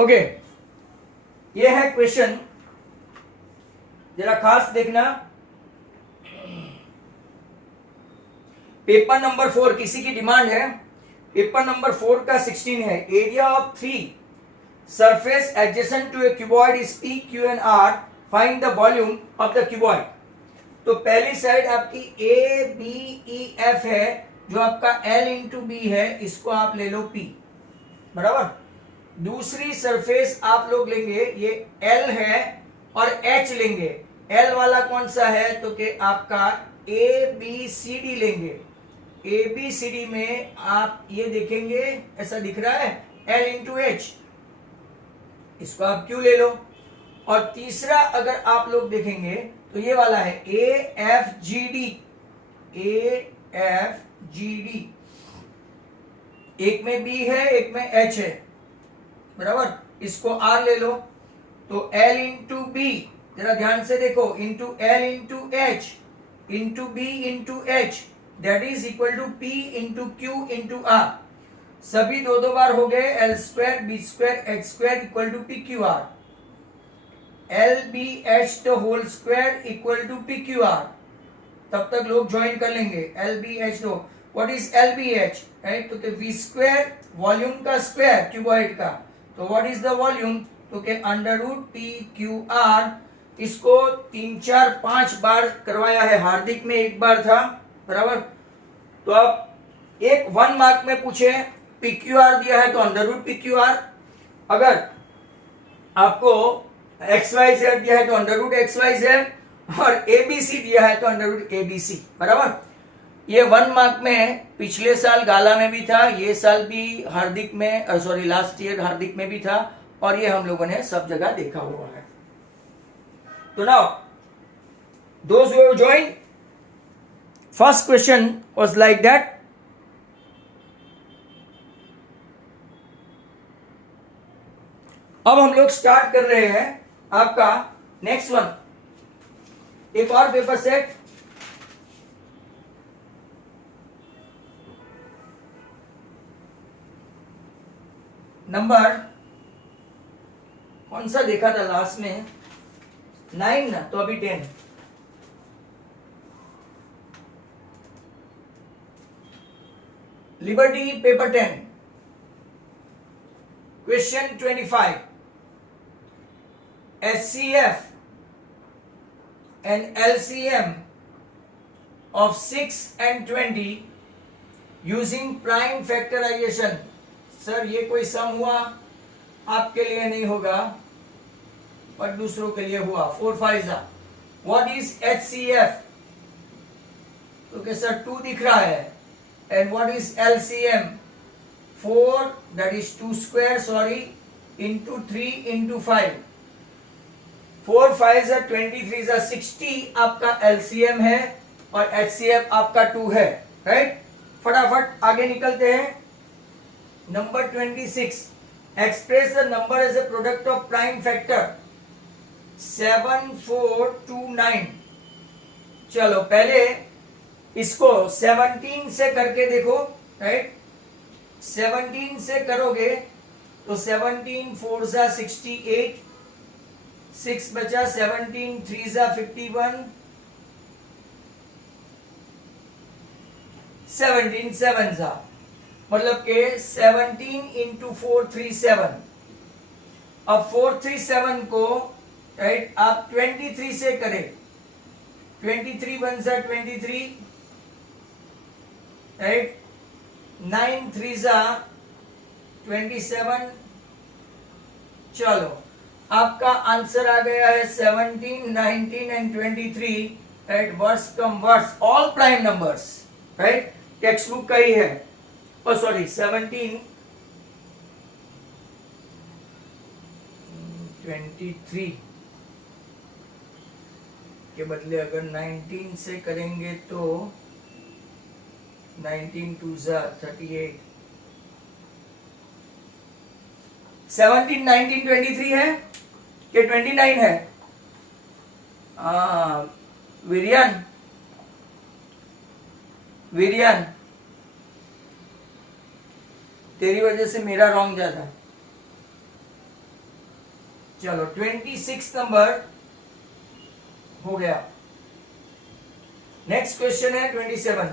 Okay, ये है question, जरा खास देखना। पेपर नंबर 4 किसी की डिमांड है, पेपर नंबर 4 का 16 है। Area of 3 surface adjacent to a cuboid is P Q and R, find the volume of the cuboid. तो पहली साइड आपकी ए बी ई एफ है, जो आपका एल इंटू बी है, इसको आप ले लो पी, बराबर। दूसरी सरफेस आप लोग लेंगे, ये एल है, और एच लेंगे। एल वाला कौन सा है, तो कि आपका ए बी सी डी लेंगे। ए बी सी डी में आप ये देखेंगे, ऐसा दिख रहा है एल इंटू एच, इसको आप क्यू ले लो। और तीसरा अगर आप लोग देखेंगे तो ये वाला है A F G D, A F G D, एक में बी है एक में एच है, बराबर। इसको आर ले लो, तो एल इंटू बी, जरा ध्यान से देखो, into L into H into B into H, that is equal to P into Q into R. सभी दो दो बार हो गए, L square B square H square equal to P Q R, L B H the whole square equal to P Q R. तब तक लोग join कर लेंगे, एल बी एच दो। What is L B H, right, तो V square volume का square cuboid का, तो व्हाट इज द वॉल्यूम, तो के under root P Q R. इसको 3 4 5 बार करवाया है, हार्दिक में एक बार था, बराबर। तो अब एक 1 मार्क में पूछे, पी क्यू आर दिया है तो under root P Q R, अगर आपको एक्स वाई जेड दिया है तो under root X Y Z, और ए बी सी दिया है तो under root A B C, बराबर। ये 1 मार्क में पिछले साल गाला में भी था, ये साल भी हार्दिक में, सॉरी लास्ट ईयर हार्दिक में भी था, और ये हम लोगों ने सब जगह देखा हुआ है। तो now those who have joined, first question was like that. अब हम लोग स्टार्ट कर रहे हैं आपका नेक्स्ट वन, एक और पेपर सेट। नंबर कौन सा देखा था लास्ट में, 9 ना, तो अभी 10। Liberty paper 10, question 25। HCF and LCM of 6 and 20 using prime factorization। Sir ये कोई सम हुआ, आपके लिए नहीं होगा पर दूसरों के लिए हुआ। 4 5 जा। व्हाट इज HCF, तो क्या सर 2 दिख रहा है, and what is LCM, 4, that is 2 square, sorry, into 3 into 5, 4 5 जा 23 जा 60 आपका LCM है, और HCF आपका 2 है, राइट। फटाफट आगे निकलते हैं। Number 26, express the number as a product of prime factor 7 4 2 9। चलो पहले इसको 17 से करके देखो, राइट। 17 से करोगे तो 17 4 जा 68, 6 बचा, 17 3 जा 51, 17 7 जा, मतलब के 17 इंटू 4 37। अब 437 को, राइट, आप 23 से करें, 23 1 जा 23, राइट, 9 3 जा 27। चलो आपका आंसर आ गया है 17 19 and 23, right. Worse come worse, all prime numbers, right, textbook का ही है। और सॉरी 17 23 के बदले अगर 19 से करेंगे तो 19 2 जा 38, 17 19 23 है कि 29 है? विरियन विरियन तेरी वजह से मेरा रॉन्ग जाता है। चलो 26 नंबर हो गया। नेक्स्ट क्वेश्चन है 27।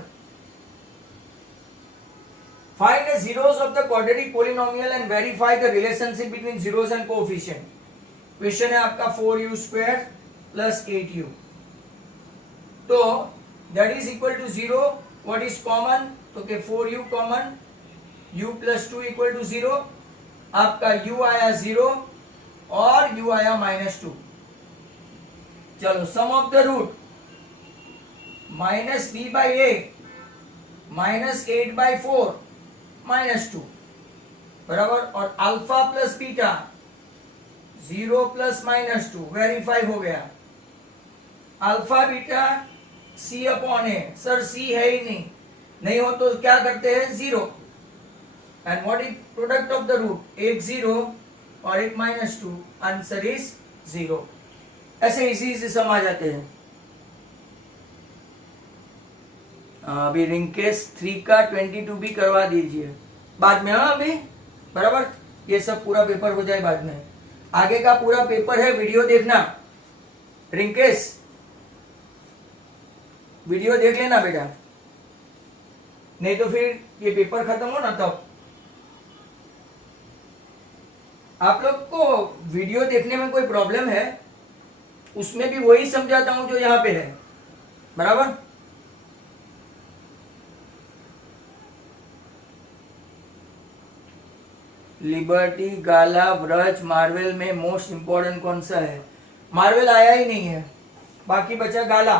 Find the zeros of the quadratic polynomial and verify the relationship between zeros and coefficient। Question है आपका 4u square plus 8u, तो that is equal to 0। what is common, तो के 4u common, u plus 2 equal to 0, आपका u आया 0 और u आया -2। चलो सम ऑफ द रूट -b/a -8/4 -2 बराबर, और alpha plus beta 0 plus -2 verify हो गया। अल्फा बीटा c अपॉन ए, सर c है ही नहीं हो तो क्या करते हैं 0। And what is product of the root, एक 0 और एक -2, आंसर इज 0। ऐसे इजी सम आ जाते हैं। अभी रिंकेश 3 का 22 भी करवा दीजिए बाद में। हाँ अभी बराबर, ये सब पूरा पेपर हो जाए बाद में। आगे का पूरा पेपर है, वीडियो देखना। रिंकेश वीडियो देख लेना बेटा, नहीं तो फिर ये पेपर खत्म हो ना तब। आप लोग को वीडियो देखने में कोई प्रॉब्लम है, उसमें भी वही समझाता हूं जो यहां पे है, बराबर। लिबर्टी, गाला, व्रज, मार्वल में मोस्ट इंपॉर्टेंट कौन सा है? मार्वल आया ही नहीं है, बाकी बचा गाला।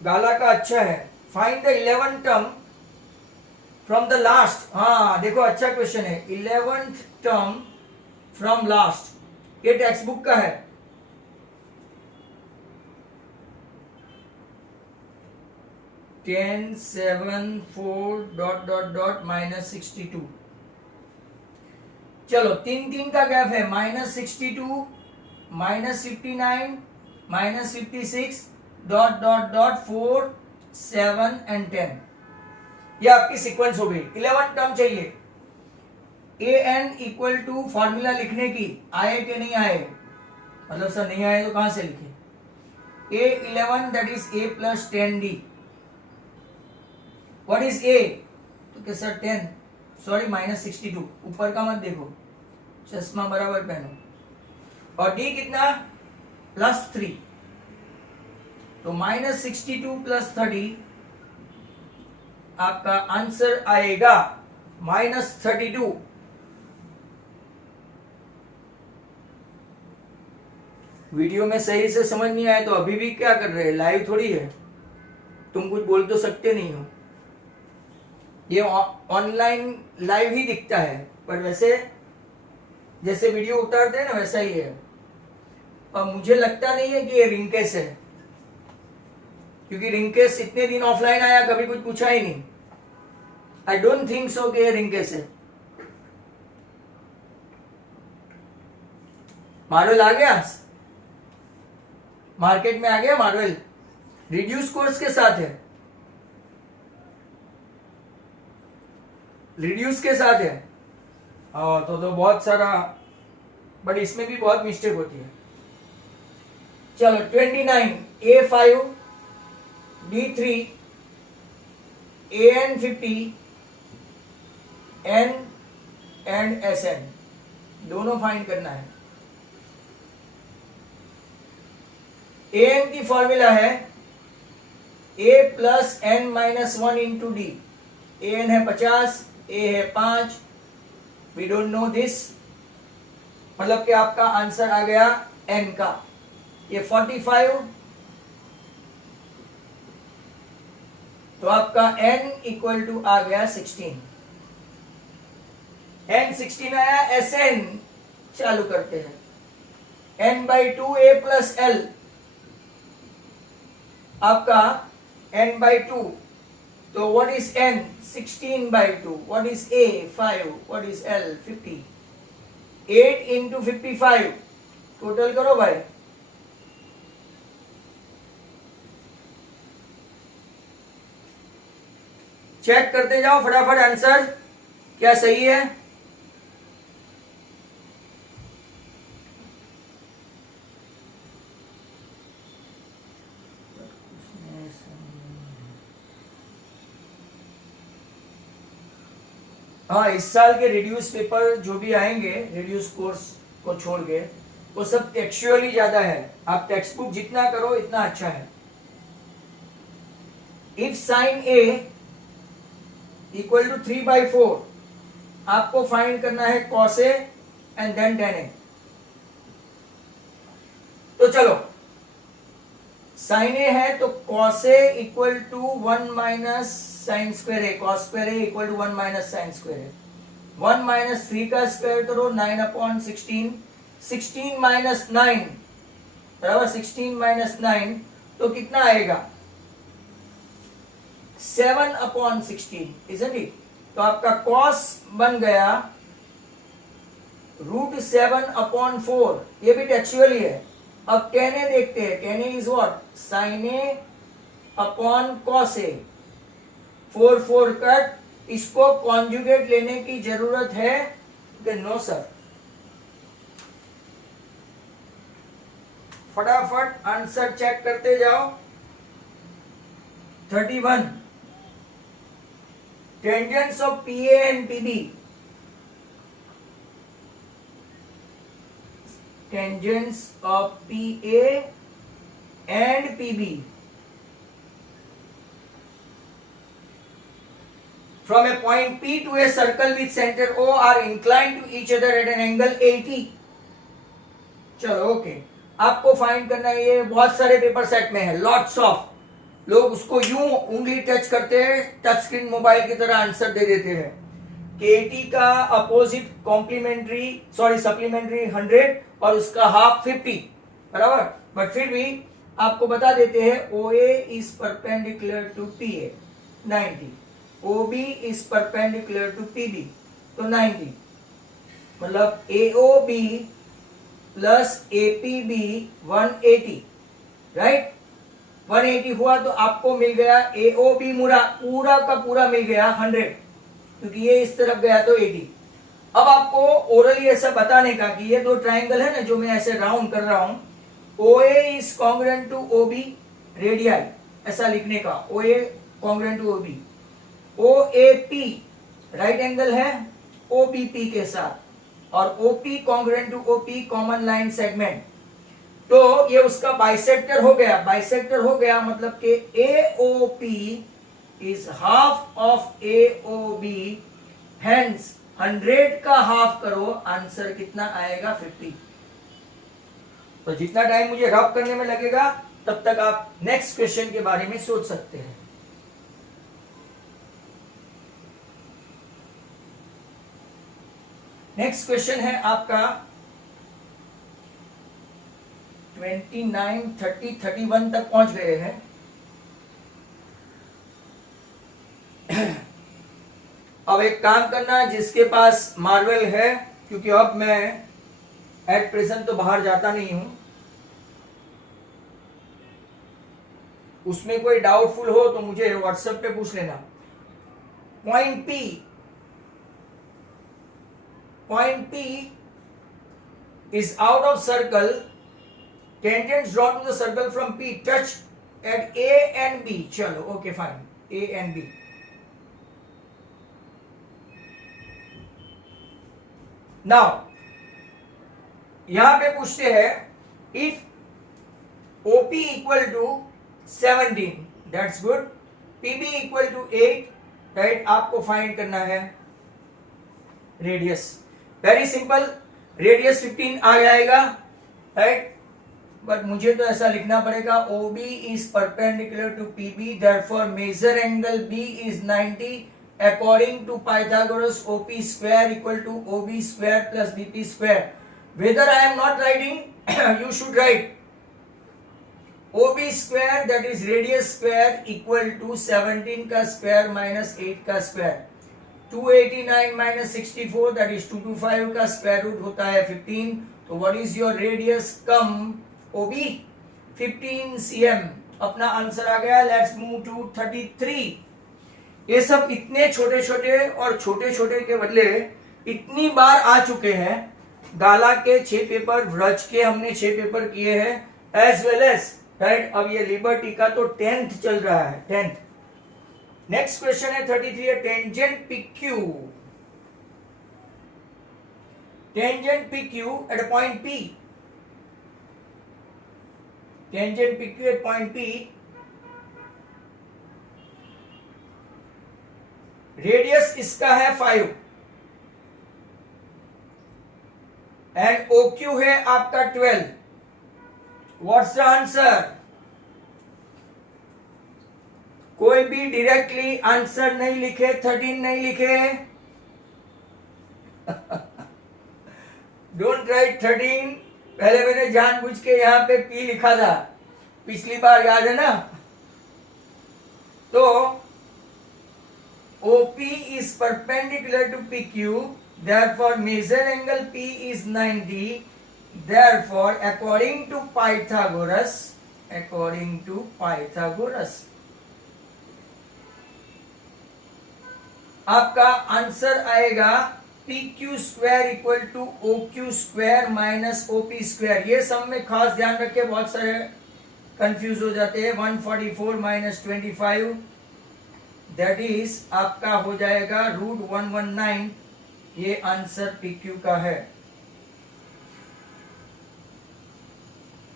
गाला का अच्छा है। Find the 11th term from the last. हाँ देखो अच्छा क्वेश्चन है, 11th टर्म फ्रॉम लास्ट, ये टेक्स्ट बुक का है। टेन 7 4 ... -62। चलो 3 का गैप है, -62 -59 -56 ... 4 7 and 10। ये आपकी सीक्वेंस हो गई। 11 टर्म चाहिए। an इक्वल टू फॉर्मूला लिखने की आए कि नहीं आए, मतलब सर नहीं आए तो कहां से लिखे? a11 that is a plus 10d। What is a, तो क्या सर 10, सॉरी -62, ऊपर का मत देखो, चश्मा बराबर पहनो। और d कितना, +3, तो -62 + 30, आपका आंसर आएगा -32। वीडियो में सही से समझ नहीं आया तो अभी भी क्या कर रहे हैं, लाइव थोड़ी है, तुम कुछ बोल तो सकते नहीं हो। ये ऑनलाइन लाइव ही दिखता है, पर वैसे जैसे वीडियो उतारते हैं ना वैसा ही है। और मुझे लगता नहीं है कि ये रिंकेश है, क्योंकि रिंकेश इतने दिन ऑफलाइन आया, कभी कुछ पूछा ही नहीं। आई डोंट थिंक सो कि ये रिंकेश है। मार्वल आ गया, मार्केट में आ गया मार्वल, रिड्यूस कोर्स के साथ है, रिड्यूस के साथ है। तो बहुत सारा, बट इसमें भी बहुत मिस्टेक होती है। चलो 29 A5 D3 AN 50 N and SN दोनों फाइंड करना है। AN की फॉर्मूला है A plus N -1 into D। AN है 50, A है 5, वी डोंट नो दिस, मतलब कि आपका आंसर आ गया N का, ये 45, तो आपका n इक्वल टू आ गया 16। n 16 आया। Sn चालू करते हैं, n/2 a प्लस l, आपका n/2, तो what is n, 16/2, what is a, 5, what is l, 50, 8 into 55, total करो भाई, चेक करते जाओ फटाफट आंसर क्या सही है। हाँ, इस साल के रिड्यूस पेपर जो भी आएंगे रिड्यूस कोर्स को छोड़ के, वो सब टेक्सचुअली ज्यादा है। आप टेक्स्ट बुक जितना करो इतना अच्छा है। If sine A equal to 3/4, आपको फाइंड करना है cos A and then tan A. तो चलो, साइन ए है तो cos A equal to 1 minus sine square A, cos square A equal to 1 minus sine square A. 1 minus 3 का square करो 9/16, 16 minus 9 बराबर 16 माइनस 9, तो कितना आएगा 7/16, इजंट इट? तो आपका कॉस बन गया √7/4, ये भी टेक्सचुअली है। अब tan a देखते हैं, tan a is what, sin a upon cos a, 4 cut. इसको कॉन्जुगेट लेने की जरूरत है? No sir. फटाफट आंसर चेक करते जाओ। 31, tangents of PA and PB, tangents of PA and PB from a point P to a circle with center O are inclined to each other at an angle 80। चलो okay, आपको find करना है। ये बहुत सारे paper set में है, lots of लोग उसको यूं उंगली टच करते हैं, टच स्क्रीन मोबाइल की तरह आंसर दे देते हैं। KT का अपोजिट कॉम्प्लीमेंट्री सप्लीमेंट्री 100 और उसका हाफ 50 बराबर। बट फिर भी आपको बता देते हैं OA is perpendicular to PA 90, OB is perpendicular to PB तो 90, मतलब AOB प्लस APB 180, राइट। 180 हुआ तो आपको मिल गया AOB पूरा का पूरा मिल गया 100, क्योंकि ये इस तरफ गया तो 80। अब आपको ओरली ऐसा बताने का कि ये दो ट्राइंगल है ना जो मैं ऐसे राउंड कर रहा हूं, OA is congruent to OB radii, ऐसा लिखने का, OA congruent to OB। OAP right angle है OBP के साथ, और OP congruent to OP common line segment, तो ये उसका बाइसेक्टर हो गया। बाइसेक्टर हो गया मतलब कि AOP is half of AOB, hence 100 का हाफ करो, आंसर कितना आएगा 50। तो जितना टाइम मुझे रब करने में लगेगा तब तक आप नेक्स्ट क्वेश्चन के बारे में सोच सकते हैं। नेक्स्ट क्वेश्चन है आपका 29, 30, 31 तक पहुंच गए हैं। अब एक काम करना, जिसके पास मार्वल है, क्योंकि अब मैं एट प्रेजेंट तो बाहर जाता नहीं हूं, उसमें कोई डाउटफुल हो तो मुझे व्हाट्सएप पे पूछ लेना। Point P is out of circle, tangents drawn to the circle from P touch at A and B। चलो okay fine, A and B। Now यहां पे पूछते हैं if OP equal to 17, that's good, PB equal to 8, right. आपको find करना है radius, very simple, radius 15 आ जाएगा, राइट। बट मुझे तो ऐसा लिखना पड़ेगा OB is perpendicular to PB, therefore measure angle B is 90 according to Pythagoras, OP square equal to OB square plus BP square। Whether I am not writing, you should write OB square, that is radius square, equal to 17 का square minus 8 का square, 289 minus 64, that is 225 का square root होता है 15। तो what is your radius come OB? 15 cm। अपना answer आ गया। Let's move to 33। ये सब इतने छोटे छोटे और छोटे छोटे के बदले इतनी बार आ चुके हैं। गाला के 6 पेपर, व्रज के हमने 6 पेपर किए हैं, एज वेल एज, राइट। अब ये लिबर्टी का तो 10th चल रहा है, 10th। नेक्स्ट क्वेश्चन है 33, tangent PQ tangent PQ at a point P. Tangent PQ at point P. Radius इसका है 5 एंड OQ है आपका 12. What's the answer? कोई भी डायरेक्टली आंसर नहीं लिखे, 13 नहीं लिखे. Don't write 13. पहले मैंने जानबूझ के यहां पे P लिखा था पिछली बार, याद है ना? तो OP is perpendicular to PQ, therefore measure angle P is 90. Therefore, according to Pythagoras, आपका आंसर आएगा PQ square equal to OQ square minus OP square. ये सब में खास ध्यान रखे, बहुत सारे कंफ्यूज हो जाते हैं. 144 माइनस 25 दैट इज आपका हो जाएगा √119. ये आंसर PQ का है.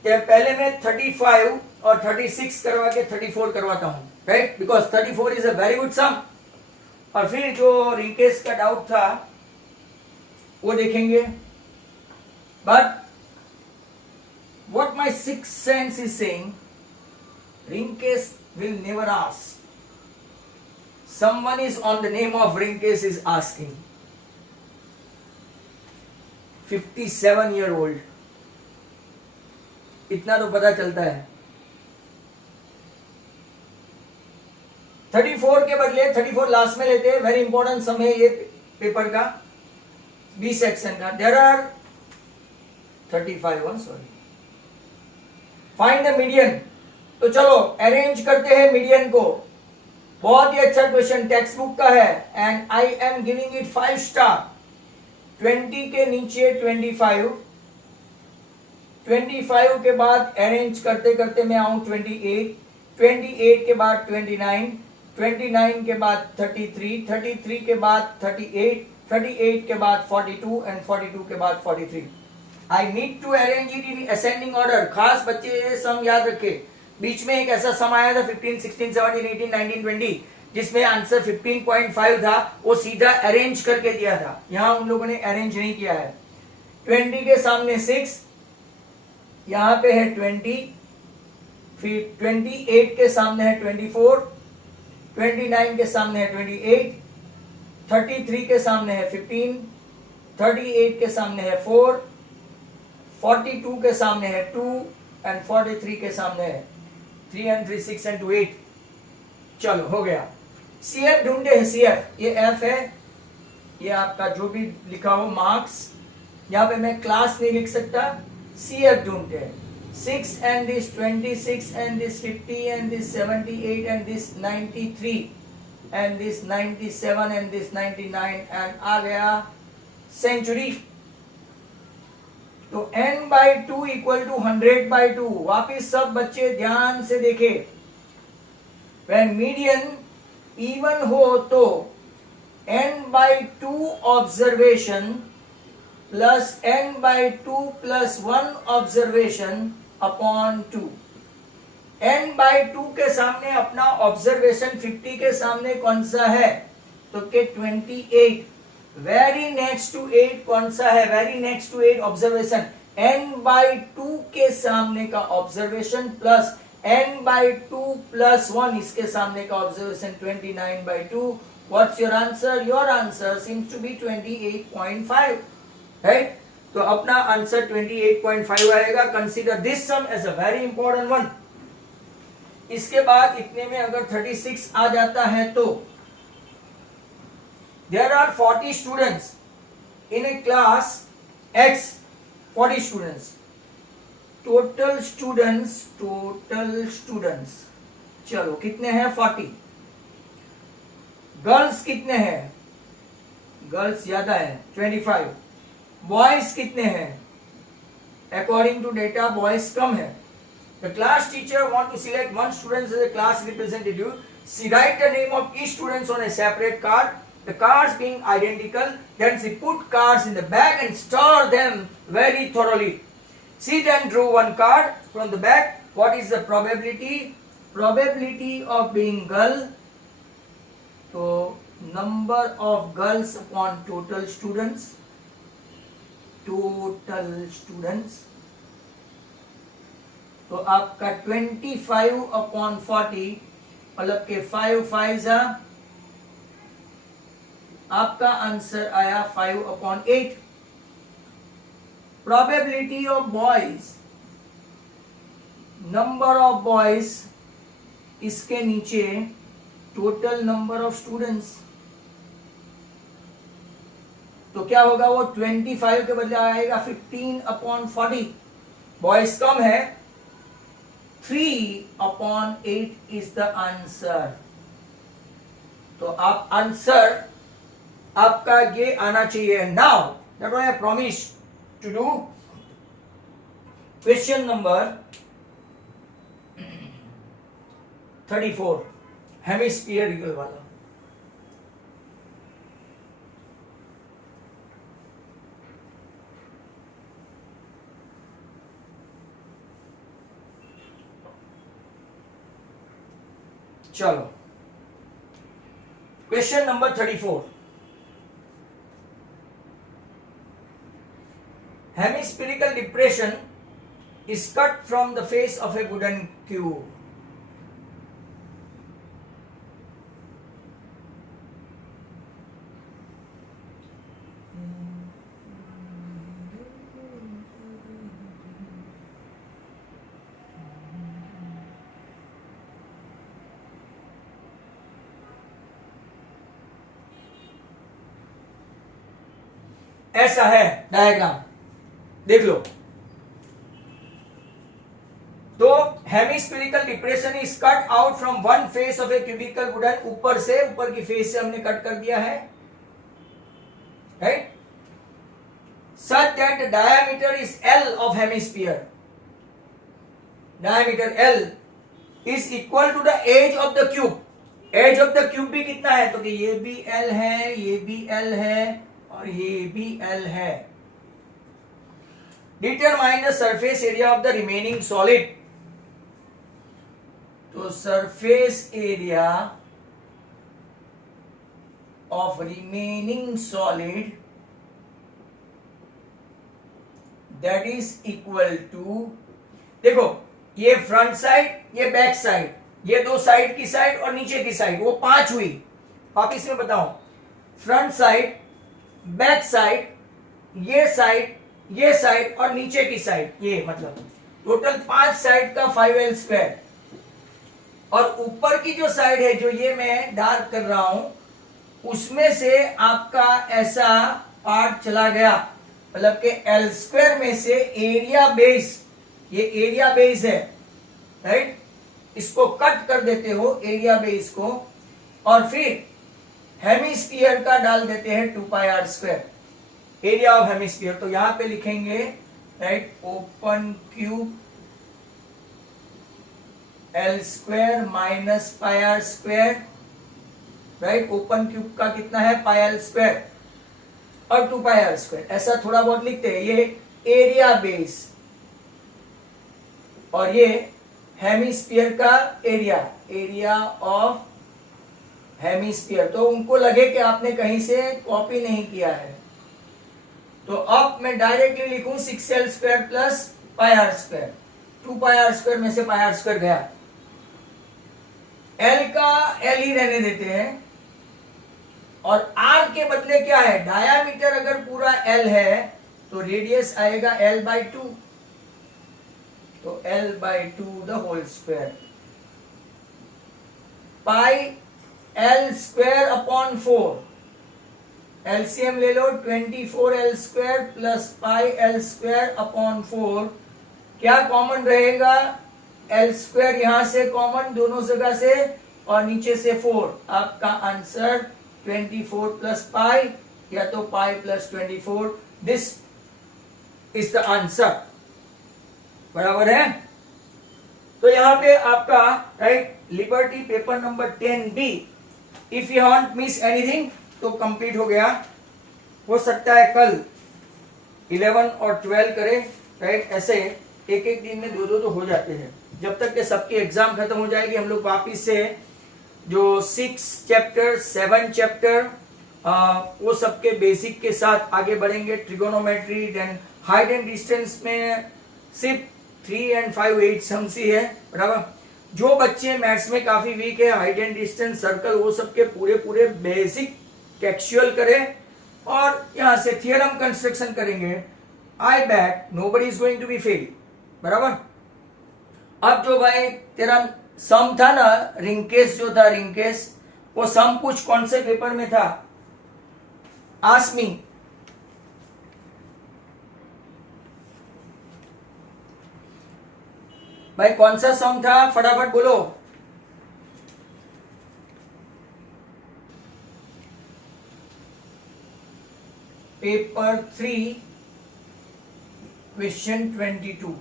तो पहले मैं 35 और 36 करवा के 34 करवाता हूं, right? Because 34 is a very good sum. और फिर जो रिंकेस का डाउट था वो देखेंगे. But what my sixth sense is saying, Rinkesh will never ask. Someone is on the name of Rinkes is asking. 57-year-old. इतना तो पता चलता है. 34 के बदले 34 लास्ट में लेते हैं. वेरी इंपॉर्टेंट सम है ये पेपर का, बी सेक्शन का. There are 35 sorry. Find the median. तो चलो अरेंज करते हैं मीडियन को. बहुत ही अच्छा क्वेश्चन टेक्स्ट बुक का है and I am giving it 5 star. 20 के नीचे 25, 25 के बाद अरेंज करते करते मैं आऊं 28, 28 के बाद 29, 29 के बाद 33, 33 के बाद 38, 38 के बाद 42 एंड 42 के बाद 43. I need to arrange it in ascending order. खास बच्चे ये सम याद रखे. बीच में एक ऐसा सम आया था 15, 16, 17, 18, 19, 20 जिसमें आंसर 15.5 था. वो सीधा अरेंज करके दिया था. यहां उन लोगों ने अरेंज नहीं किया है. 20 के सामने 6, यहां पे है 20, फिर 28 के सामने है 24, 29 के सामने है 28, 33 के सामने है 15, 38 के सामने है 4, 42 के सामने है 2 एंड 43 के सामने है 3 and 3, 6 and 2, 8. चलो हो गया. CF ढूंढे है. CF ये F है, ये आपका जो भी लिखा हो मार्क्स. यहाँ पे मैं क्लास नहीं लिख सकता. CF ढूंढते हैं. 6 and this 26 and this 50 and this 78 and this 93 and this 97 and this 99 and आ गया सेंचुरी. तो n/2 इक्वल टू 100/2. वापिस सब बच्चे ध्यान से देखे. When मीडियन इवन हो तो n/2 observation plus n/2 plus 1 observation upon 2. n/2 के सामने अपना ऑब्जर्वेशन 50 के सामने कौन सा है? तो के 28. वेरी नेक्स्ट टू 8 कौन सा है? Very next to 8 observation n/2 के सामने का ऑब्जर्वेशन प्लस n/2 प्लस 1 इसके सामने का observation 29/2. What's your answer? Your answer seems to be 28.5, right? तो अपना आंसर 28.5 आएगा. Consider this sum as a very important one. इसके बाद इतने में अगर 36 आ जाता है तो there are 40 students in a class X. 40 students. Total students चलो कितने हैं? 40. गर्ल्स कितने हैं? गर्ल्स ज्यादा है 25. बॉयज कितने हैं? अकॉर्डिंग टू डेटा बॉयज कम है. The class teacher want to select one student as a class representative. She write the name of each student on a separate card. The cars being identical, then she put cars in the bag and stored them very thoroughly. She then drew one card from the bag. What is the probability? Probability of being girl. So number of girls upon total students. Total students. तो आपका 25 upon 40 मतलब के 5 5 आपका answer आया 5 upon 8. Probability of boys, number of boys, इसके नीचे total number of students. तो क्या होगा वो 25 के बदले आएगा 15 अपॉन 40. बॉयज कम है, 3 अपॉन 8 इज द आंसर. तो आप आंसर आपका ये आना चाहिए. Now that what I promise to do. Question number 34 hemispherical वाला. चलो question number 34. Hemispherical depression is cut from the face of a wooden cube. ऐसा है डायग्राम, देख लो. तो hemispherical depression is cut out from one face of a cubical wooden. ऊपर से, ऊपर की फेस से हमने कट कर दिया है, right. Such that diameter is L of hemisphere. Diameter L is equal to the edge of the cube. Edge of the cube भी कितना है? तो कि ये भी एल है, ये भी एल है और ये भी एल है. Determine the surface area of the remaining solid. तो surface area of remaining solid that is equal to, देखो ये फ्रंट साइड, ये बैक साइड, ये दो साइड की साइड और नीचे की साइड, वो 5 हुई. वापिस में बताऊं, फ्रंट साइड, बैक साइड, ये साइड और नीचे की साइड, ये मतलब टोटल 5 साइड का 5l स्क्वायर. और ऊपर की जो साइड है, जो ये मैं डार्क कर रहा हूं, उसमें से आपका ऐसा पार्ट चला गया, मतलब कि l स्क्वायर में से एरिया बेस, ये एरिया बेस है, राइट. इसको कट कर देते हो एरिया बेस को, और फिर हेमिस्फीयर का डाल देते हैं 2πr square, area of hemisphere. तो यहां पे लिखेंगे, right, open cube L square minus πr square, right. Open cube का कितना है? πl स्क्वायर और 2πr स्क्वायर. ऐसा थोड़ा बहुत लिखते हैं. ये एरिया बेस और ये हेमिस्फीयर का एरिया, एरिया ऑफ हेमिस्फीयर. तो उनको लगे कि आपने कहीं से कॉपी नहीं किया है. तो अब मैं डायरेक्टली लिखूं 6l square plus πr square. 2πr square में से πr स्क्वायर गया, l का l ही रहने देते हैं. और r के बदले क्या है? डायामीटर अगर पूरा l है तो रेडियस आएगा l/2. तो l/2 the whole square. Pi l square upon 4, LCM ले लो, 24l square plus πl square upon 4. क्या कॉमन रहेगा? l स्क्वायर यहां से कॉमन, दोनों जगह से, और नीचे से 4. आपका आंसर 24 प्लस पाई, या तो pi plus 24. This is the answer. बराबर है. तो यहां पे आपका, right, liberty paper number 10B. If you want miss anything, तो कंप्लीट हो गया। हो सकता है कल 11 और 12 करें, राइट। ऐसे एक एक दिन में दो दो तो हो जाते हैं। जब तक के सबकी एग्जाम खत्म हो जाएगी हम लोग वापिस से जो 6 चैप्टर 7 चैप्टर वो सबके बेसिक के साथ आगे बढ़ेंगे। Trigonometry, then height and distance में सिर्फ 3 and 5 8 सम्स ही है, बराबर। जो बच्चे मैथ्स में काफी वीक है, हाइट एंड डिस्टेंस, सर्कल, वो सबके पूरे पूरे बेसिक टेक्सचुअल करें और यहां से थियरम कंस्ट्रक्शन करेंगे। I bet nobody is going to be fail, बराबर। अब जो भाई तेरा सम था ना, रिंकेस जो था, रिंकेस, वो सम कुछ कौन से पेपर में था? Ask me. भाई कौन सा सम था, फटाफट बोलो। Paper 3 question 22।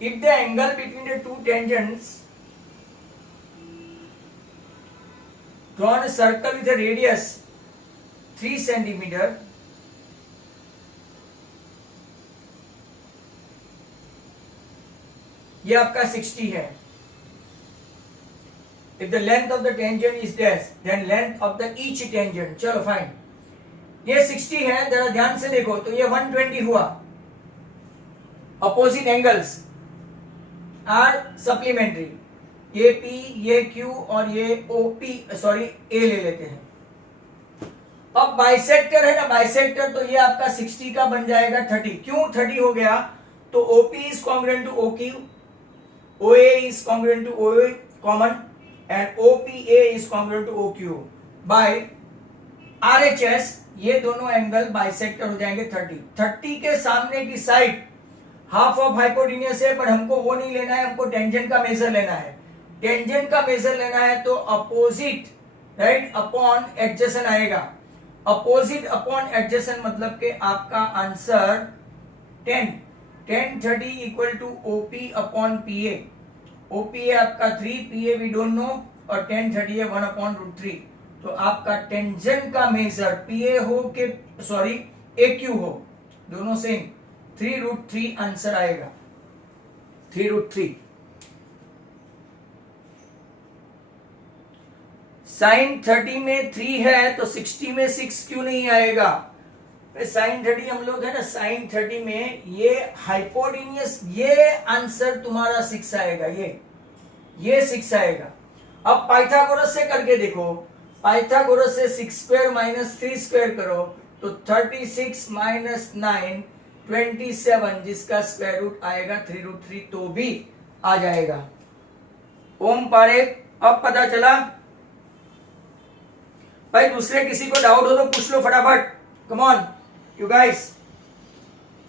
If the angle between the two tangents drawn a circle with a radius 3 centimeter, ये आपका 60 है। If the length of the tangent is dash, then length of the each tangent, चलो फाइन। ये 60 है, जरा ध्यान से देखो तो ये 120 हुआ। अपोजिट एंगल्स आर सप्लीमेंट्री, ये P, ये Q और ये OP, सॉरी A ले लेते हैं। अब बाइसेक्टर है ना, बाइसेक्टर, तो ये आपका 60 का बन जाएगा 30। क्यों 30 हो गया? तो OP is congruent to OQ, OA is congruent to OA common and OPA is congruent to OQ by RHS। ये दोनों एंगल बाइसेक्टर हो जाएंगे 30। 30 के सामने की साइड हाफ ऑफ हाइपोटेन्यूस है, पर हमको वो नहीं लेना है, हमको टेंजेंट का मेजर लेना है। टेंजेंट का मेजर लेना है तो अपोजिट, राइट, अपॉन एडजेसेंट आएगा। अपोजिट अपॉन एडजेसेंट मतलब कि आपका answer 10 30 equal to OP upon PA। OP है आपका 3, PA वी डोंट नो, और 10 30 है 1/√3। तो आपका टेंजेंट का मेजर PA हो के सॉरी AQ हो, दोनों सेम, 3√3 आंसर आएगा, 3√3। साइन 30 में 3 है तो 60 में 6 क्यों नहीं आएगा? साइन 30 हम लोग है ना, साइन 30 में ये हाइपोटेन्यूस, ये आंसर तुम्हारा 6 आएगा, ये 6 आएगा। अब पाइथागोरस से करके देखो, पाइथागोरस से 6² माइनस 3² करो तो 36 माइनस 9 27, जिसका स्क्वायर रूट आएगा 3√3, तो भी आ जाएगा। ओम पारे, अब पता चला भाई। दूसरे किसी को डाउट हो तो पूछ लो फटाफट। Come on you guys,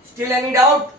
still any doubt?